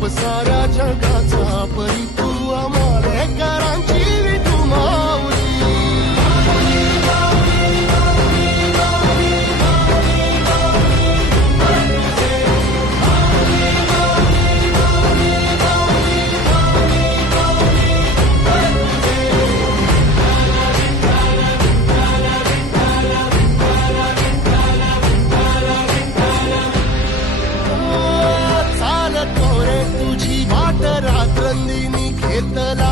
बाप साऱ्या जगाचा, परी तू आम्हाला करांची विठू माऊली. चालतो रे तुझी वाट रात्रंदिनी घेतला